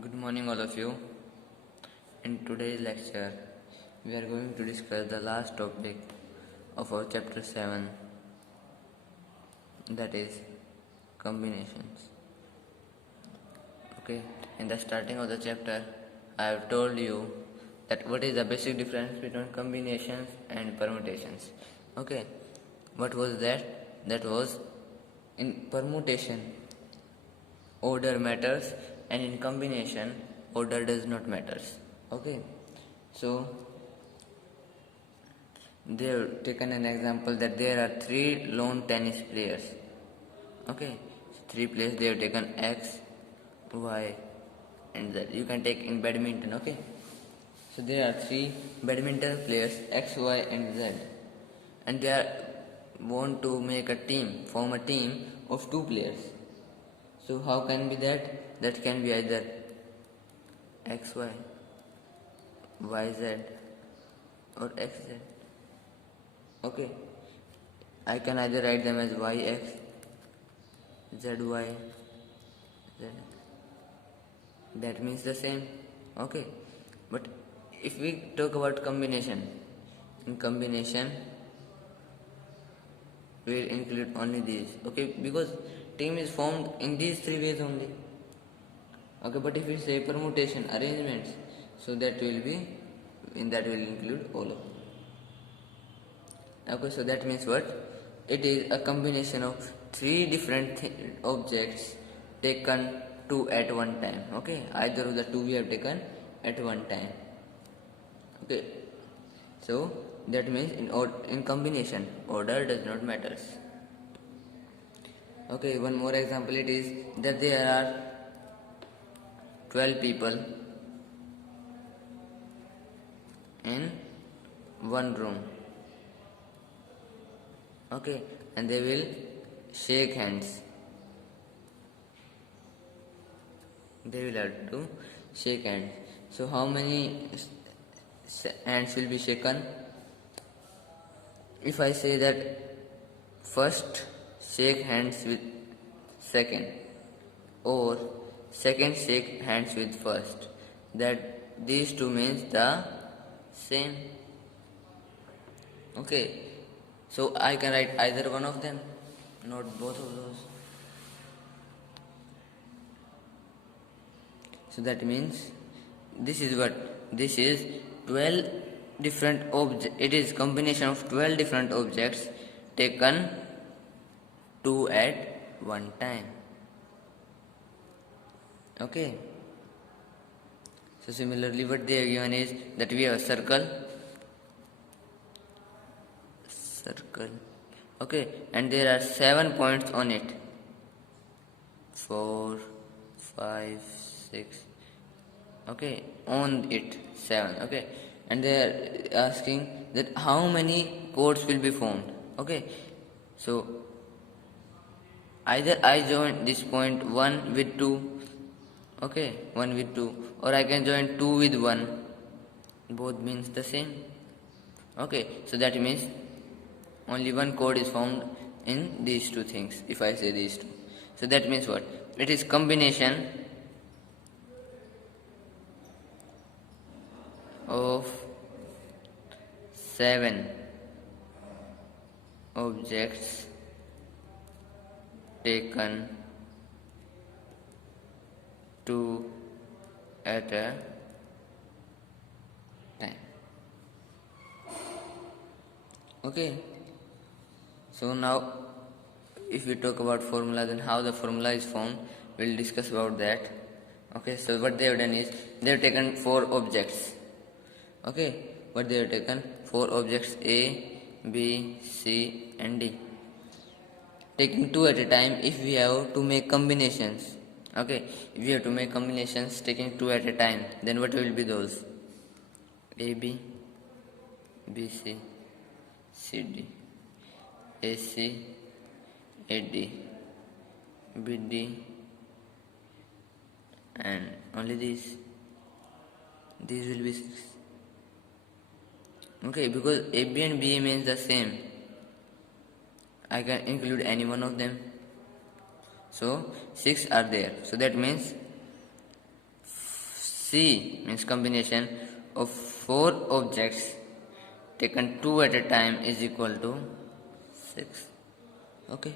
Good morning, all of you. In today's lecture, we are going to discuss the last topic of our chapter 7, that is combinations. Okay, in the starting of the chapter, I have told you that what is the basic difference between combinations and permutations. Okay, what was that? That was in permutation, order matters, and in combination, order does not matters. Okay, so they have taken an example that there are three lone tennis players. Okay, so three players, they have taken X, Y, and Z. You can take in badminton. Okay, so there are three badminton players X, Y, and Z, and they are want to make a team, form a team of two players. So how can be that? That can be either X, Y, Y, Z, or X, Z. Okay, I can either write them as YX, ZY, ZX. That means the same. Okay, but if we talk about combination, in combination we will include only these. Okay, because team is formed in these three ways only. Okay, but if we say permutation, arrangements, so that will be, in that will include all of them. Okay, so that means what? It is a combination of three different objects taken two at one time. Okay, either of the two we have taken at one time. Okay, so that means in combination, order does not matter. Okay, one more example, it is that there are 12 people in one room. Okay, and they will shake hands. They will have to shake hands. So how many hands will be shaken? If I say that first shake hands with second, or second shake hands with first, that these two means the same. Okay, so I can write either one of them, not both of those. So that means this is what? This is 12 different objects. It is combination of 12 different objects taken two at one time. Okay. So similarly, what they have given is that we have a circle. Okay, and there are 7 points on it. 4, 5, 6. Okay, on it 7. Okay, and they are asking that how many chords will be formed. Okay, so either I join this point 1 with 2. Okay, 1 with 2, or I can join 2 with 1. Both means the same. Okay, so that means only one chord is formed in these two things, if I say these two. So that means what? It is combination of 7 objects taken two at a time. Okay, so now if we talk about formula, then how the formula is formed, we'll discuss about that. Okay, so what they have done is they have taken 4 objects. Okay, what they have taken? 4 objects A, B, C, and D. Taking 2 at a time if we have to make combinations. Okay, if we have to make combinations taking 2 at a time, then what will be those? AB, BC, CD, AC, AD, BD, and only these. These will be 6. Okay, because AB and BA means the same, I can include any one of them. So 6 are there. So that means C means combination of 4 objects taken 2 at a time is equal to 6. Okay.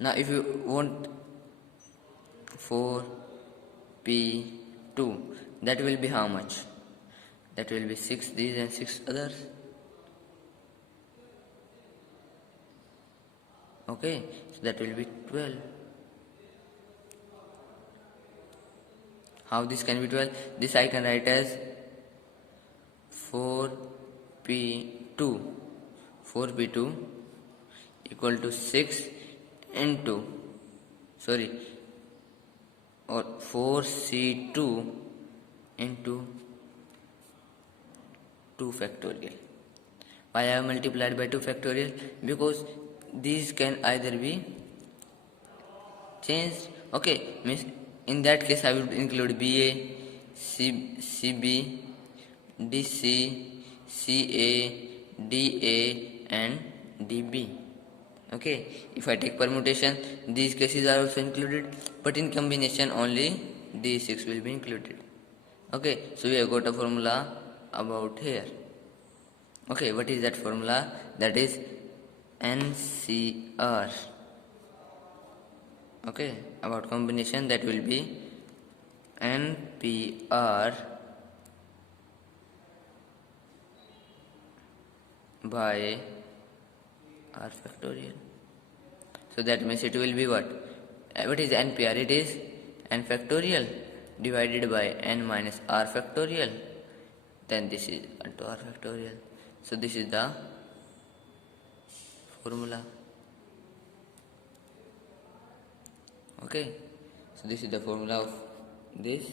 Now if you want 4p2, that will be how much? That will be 6 these and 6 others. Okay, so that will be 12. How this can be 12? This I can write as 4p2 equal to 6 into, sorry, or 4c2 into 2 factorial. Why I have multiplied by 2 factorial? Because these can either be changed. Okay, means in that case I would include BA, CB, DC, CA, DA and DB. Okay, if I take permutation, these cases are also included, but in combination only these 6 will be included. Okay, so we have got a formula about here. Okay, what is that formula? That is NCR. Okay, about combination, that will be NPR by R factorial. So that means it will be what? What is NPR? It is n factorial divided by n minus R factorial. Then this is into R factorial. So this is the formula. Okay, so this is the formula of this.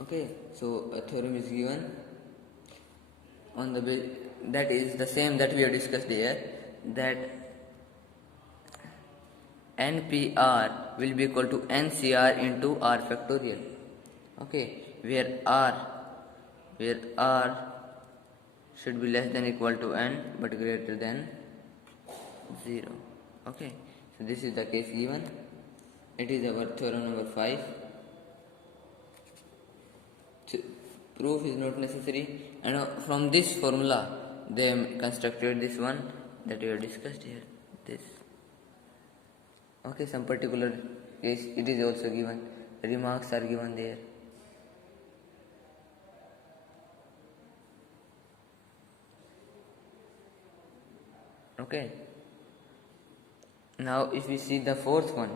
Okay, so a theorem is given on the that is the same that we have discussed here, that NPR will be equal to NCR into R factorial. Okay, where R should be less than equal to n but greater than 0. Okay, so this is the case given. It is our theorem number 5. Proof is not necessary, and from this formula they constructed this one that we have discussed here. This. Okay, some particular case it is also given. Remarks are given there. Okay. Now if we see the fourth one,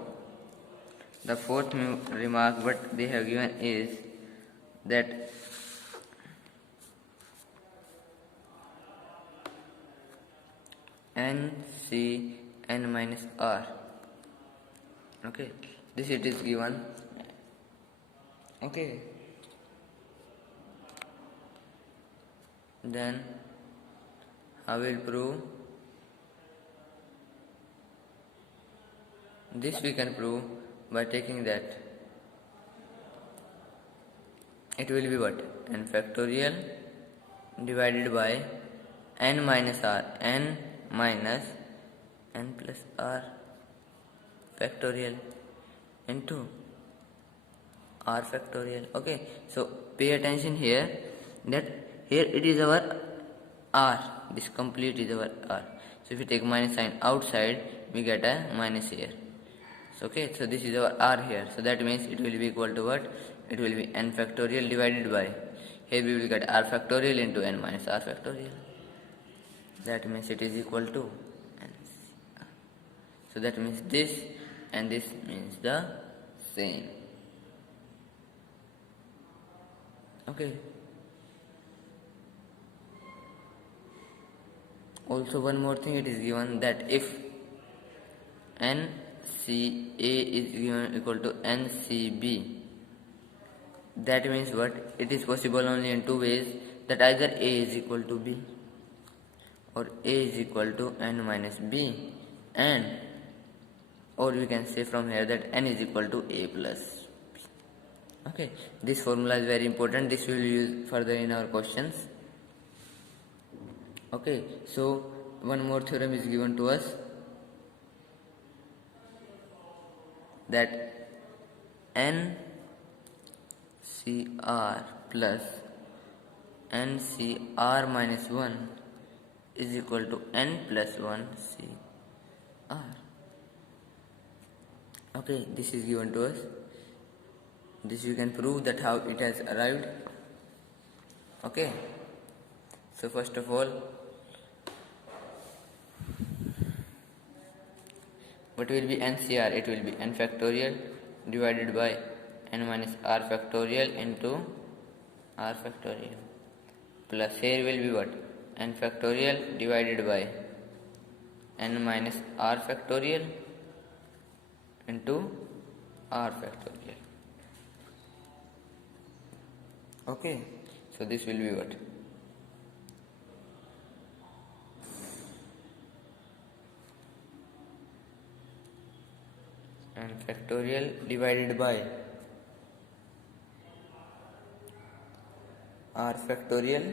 the fourth remark what they have given is that NC n minus R. Okay, this it is given. Okay, then I will prove this. We can prove by taking that it will be what? N factorial divided by n minus R, n minus n plus R factorial into R factorial. Okay, so pay attention here that here it is our R, this complete is our R. So if you take minus sign outside, we get a minus here. So okay, so this is our R here. So that means it will be equal to what? It will be n factorial divided by, here we will get R factorial into n minus R factorial. That means it is equal to n. So that means this and this means the same. Okay. Also one more thing, it is given that if NCA is given equal to NCB, that means what? It is possible only in two ways, that either A is equal to B or A is equal to N minus B, and or we can say from here that N is equal to A plus B. Okay, this formula is very important. This we will use further in our questions. Okay, so one more theorem is given to us. that NCR plus NCR minus 1 is equal to N plus 1 CR. Okay, this is given to us. This you can prove that how it has arrived. Okay, so first of all, what will be NCR? It will be n factorial divided by n minus r factorial into r factorial, plus here will be what? N factorial divided by n minus r factorial into r factorial. Okay, so this will be what? N factorial divided by r factorial,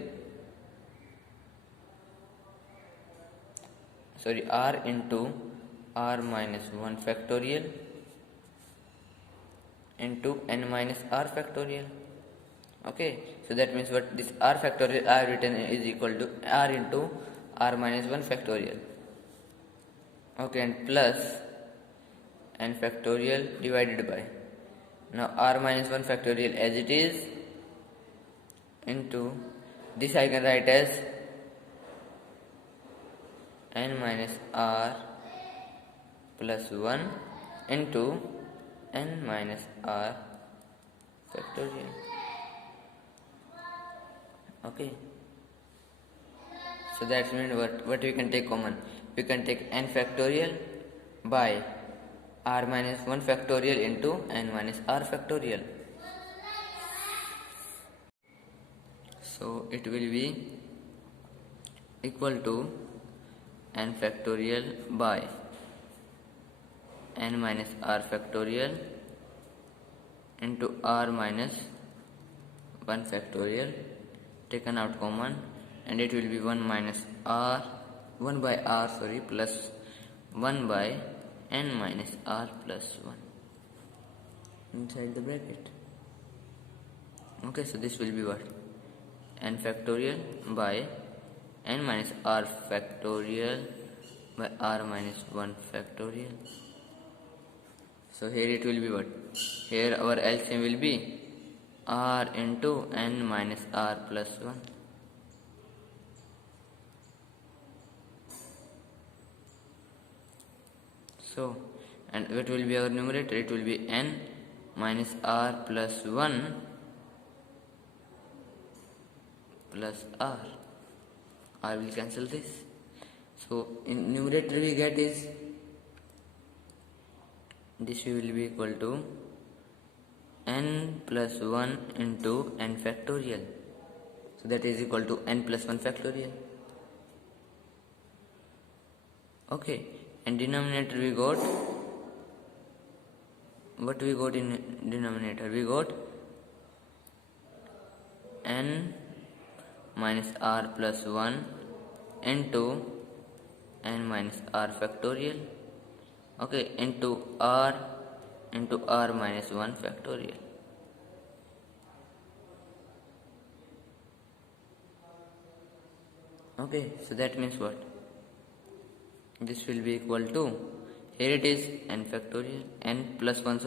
r into r minus 1 factorial into n minus r factorial. Okay, so that means what? This r factorial I have written is equal to r into r minus 1 factorial. Okay, and plus n factorial divided by, now r minus 1 factorial as it is, into this I can write as n minus r plus 1 into n minus r factorial. Okay, so that means what we can take common? We can take n factorial by r minus 1 factorial into n minus r factorial. So it will be equal to n factorial by n minus r factorial into r minus 1 factorial taken out common, and it will be 1 minus r 1 by r plus 1 by n minus r plus 1 inside the bracket. Okay, so this will be what? N factorial by n minus r factorial by r minus 1 factorial. So here it will be what? Here our LCM will be r into n minus r plus 1. So, and what will be our numerator? It will be n minus r plus 1 plus r. R will cancel this. So in numerator we get is, this will be equal to n plus 1 into n factorial. So that is equal to n plus 1 factorial. Okay, and denominator we got, what we got in denominator? We got n minus r plus 1 into n minus r factorial. Okay, into r minus 1 factorial. Okay, so that means what? This will be equal to, here it is n factorial, n plus 1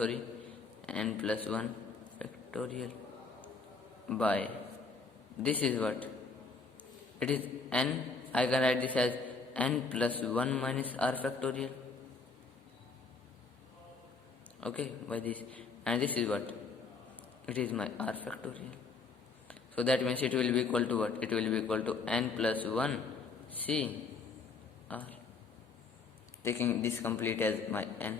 factorial by, this is what? It is n, I can write this as n plus 1 minus r factorial. Okay, by this, and this is what? It is my r factorial. So that means it will be equal to what? It will be equal to n plus 1 c r. Taking this complete as my n.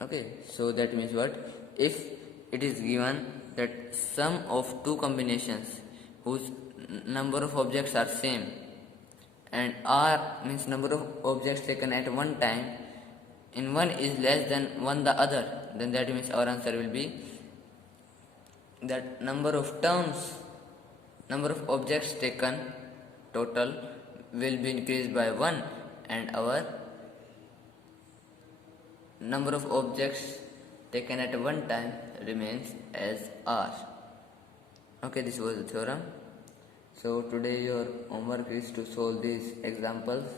Okay, so that means what? If it is given that sum of two combinations whose number of objects are same, and r means number of objects taken at one time, in one is less than one the other, then that means our answer will be that number of objects taken total will be increased by 1, and our number of objects taken at one time remains as r. Okay, this was the theorem. So today your homework is to solve these examples.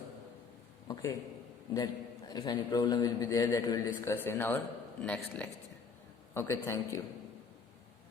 Okay, that if any problem will be there, that we'll discuss in our next lecture. Okay, thank you.